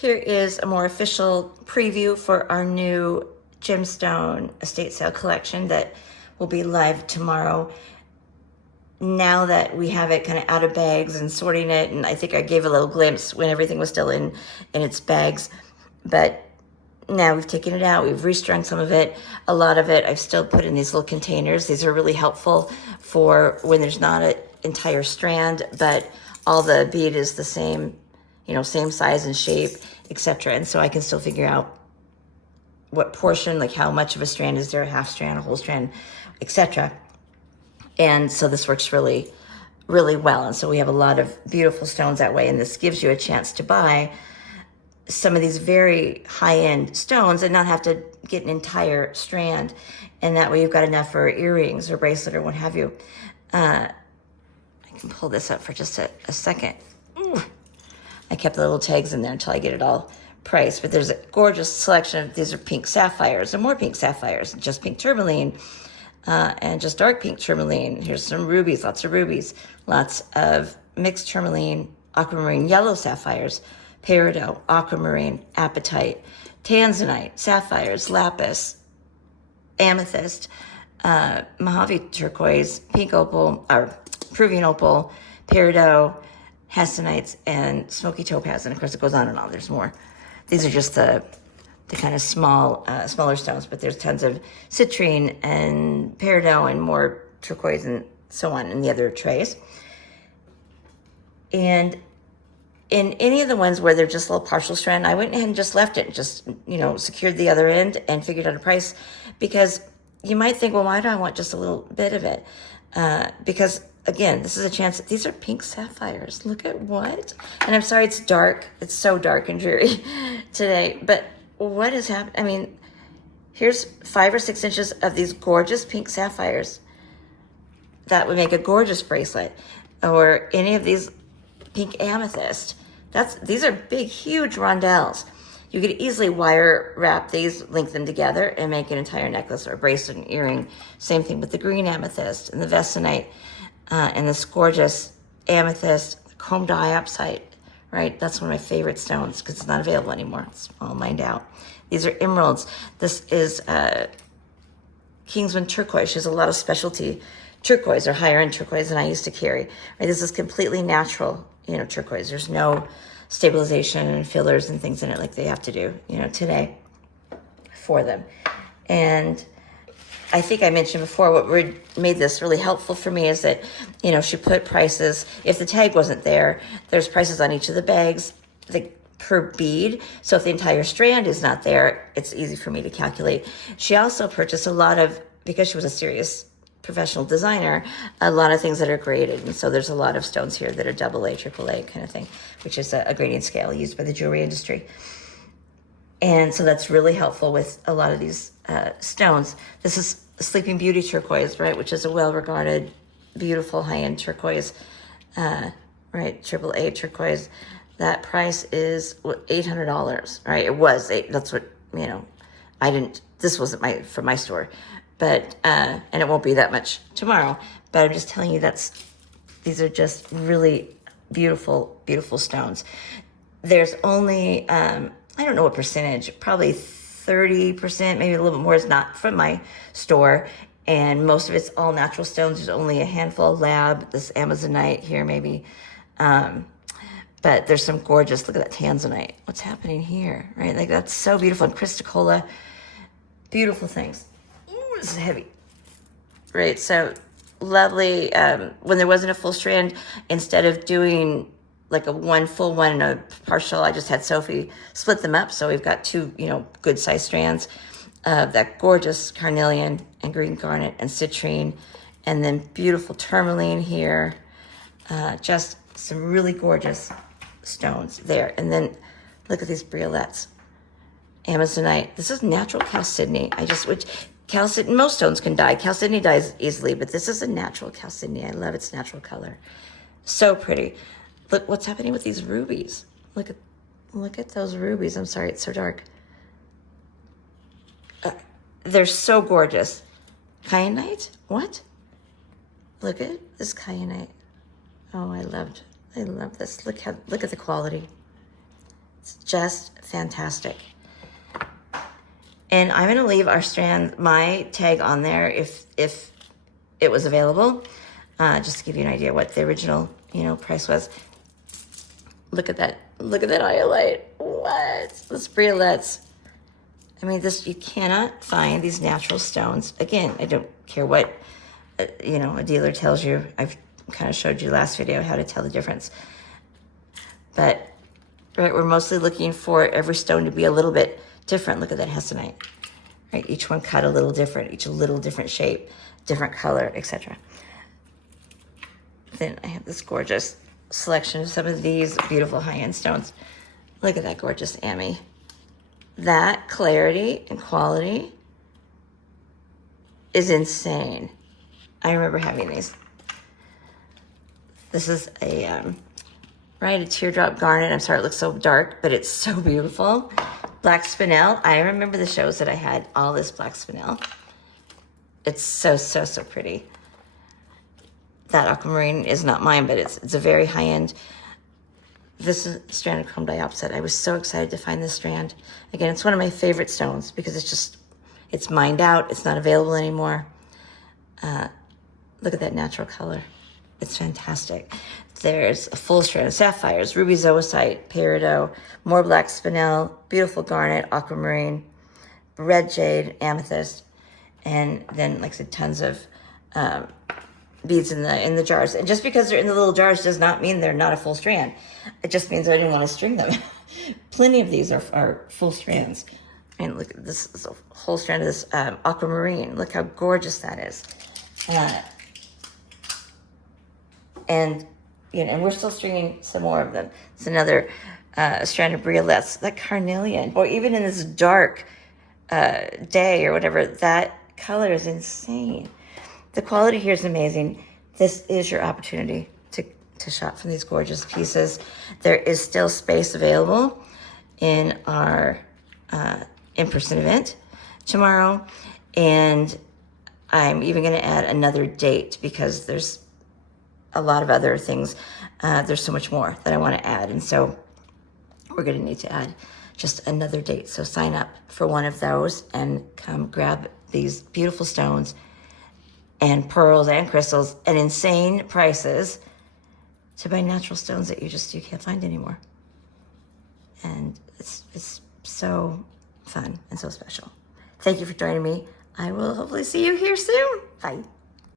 Here is a more official preview for our new Gemstone estate sale collection that will be live tomorrow. Now that we have it kind of out of bags and sorting it, and I think I gave a little glimpse when everything was still in its bags, but now we've taken it out, we've restrung some of it. A lot of it I've still put in these little containers. These are really helpful for when there's not an entire strand, but all the bead is the same, same size and shape, etc. And so I can still figure out what portion, like how much of a strand is there, a half strand, a whole strand, etc. And so this works really, really well. And so we have a lot of beautiful stones that way. And this gives you a chance to buy some of these very high-end stones and not have to get an entire strand. And that way you've got enough for earrings or bracelet or what have you. I can pull this up for just a second. I kept the little tags in there until I get it all priced. But there's a gorgeous selection of, these are pink sapphires and more pink sapphires, just pink tourmaline, and just dark pink tourmaline. Here's some rubies, lots of rubies, lots of mixed tourmaline, aquamarine, yellow sapphires, peridot, aquamarine, apatite, tanzanite, sapphires, lapis, amethyst, Mojave turquoise, pink opal, or Peruvian opal, peridot, hessonites, and smoky topaz. And of course it goes on and on. There's more. These are just the kind of smaller stones, but there's tons of citrine and peridot and more turquoise and so on in the other trays. And in any of the ones where they're just a little partial strand, I went ahead and just left it and just, secured the other end and figured out a price, because you might think, well, why do I want just a little bit of it? Because again, this is a chance. These are pink sapphires. Look at what? And I'm sorry, it's dark. It's so dark and dreary today, but what has happened? I mean, here's 5 or 6 inches of these gorgeous pink sapphires that would make a gorgeous bracelet, or any of these pink amethyst. These are big, huge rondelles. You could easily wire wrap these, link them together, and make an entire necklace or bracelet and earring. Same thing with the green amethyst and the vesonite, and this gorgeous amethyst, chrome diopsite, right? That's one of my favorite stones because it's not available anymore. It's all mined out. These are emeralds. This is Kingsman turquoise. She has a lot of specialty turquoise or higher end turquoise than I used to carry. Right? This is completely natural, turquoise. There's no stabilization and fillers and things in it like they have to do, today for them. And I think I mentioned before, what made this really helpful for me is that, she put prices, if the tag wasn't there, there's prices on each of the bags per bead. So if the entire strand is not there, it's easy for me to calculate. She also purchased a lot of, because she was a serious professional designer, a lot of things that are graded. And so there's a lot of stones here that are AA, AAA kind of thing, which is a grading scale used by the jewelry industry. And so that's really helpful with a lot of these stones. This is Sleeping Beauty turquoise, right, which is a well-regarded, beautiful high-end turquoise, right, AAA turquoise. That price is $800, right? It was that's what, this wasn't from my store, but, and it won't be that much tomorrow, but I'm just telling you these are just really beautiful, beautiful stones. There's only, I don't know what percentage, probably 30%, maybe a little bit more is not from my store. And most of it's all natural stones. There's only a handful of lab, this Amazonite here maybe. But there's some gorgeous, look at that tanzanite. What's happening here, right? Like that's so beautiful. And Christicola, beautiful things. Ooh, this is heavy, right? So lovely. When there wasn't a full strand, instead of doing like a full one and a partial, I just had Sophie split them up. So we've got 2, good sized strands of that gorgeous carnelian and green garnet and citrine, and then beautiful tourmaline here. Just some really gorgeous stones there. And then look at these briolettes. Amazonite. This is natural chalcedony. Chalcedony, most stones can die. Chalcedony dies easily, but this is a natural chalcedony. I love its natural color. So pretty. Look what's happening with these rubies. Look at those rubies. I'm sorry, it's so dark. They're so gorgeous. Kyanite? What? Look at this kyanite. Oh, I love this. Look at the quality. It's just fantastic. And I'm gonna leave our strand, my tag on there if it was available, just to give you an idea what the original, price was. Look at that iolite. What? This briolets. I mean, you cannot find these natural stones. Again, I don't care what, a dealer tells you. I've kind of showed you last video how to tell the difference. But, right, we're mostly looking for every stone to be a little bit different. Look at that hessonite. Right, each one cut a little different, each a little different shape, different color, etc. Then I have this gorgeous selection of some of these beautiful high-end stones. Look at that gorgeous Amy. That clarity and quality is insane. I remember having these. This is a teardrop garnet. I'm sorry it looks so dark, but it's so beautiful. Black spinel. I remember the shows that I had all this black spinel. It's so, so, so pretty. That aquamarine is not mine, but it's a very high-end. This is a strand of chrome diopside. I was so excited to find this strand. Again, it's one of my favorite stones because it's mined out. It's not available anymore. Look at that natural color. It's fantastic. There's a full strand of sapphires, ruby zoisite, peridot, more black spinel, beautiful garnet, aquamarine, red jade, amethyst, and then, like I said, tons of beads in the jars. And just because they're in the little jars does not mean they're not a full strand. It just means I didn't want to string them. Plenty of these are full strands. And look, this is a whole strand of this aquamarine. Look how gorgeous that is. And we're still stringing some more of them. It's another strand of briolets. That carnelian, or even in this dark day or whatever, that color is insane. The quality here is amazing. This is your opportunity to shop from these gorgeous pieces. There is still space available in our in-person event tomorrow. And I'm even going to add another date because there's a lot of other things. There's so much more that I want to add. And so we're going to need to add just another date. So sign up for one of those and come grab these beautiful stones and pearls and crystals at insane prices to buy natural stones that you can't find anymore. And it's so fun and so special. Thank you for joining me. I will hopefully see you here soon. Bye.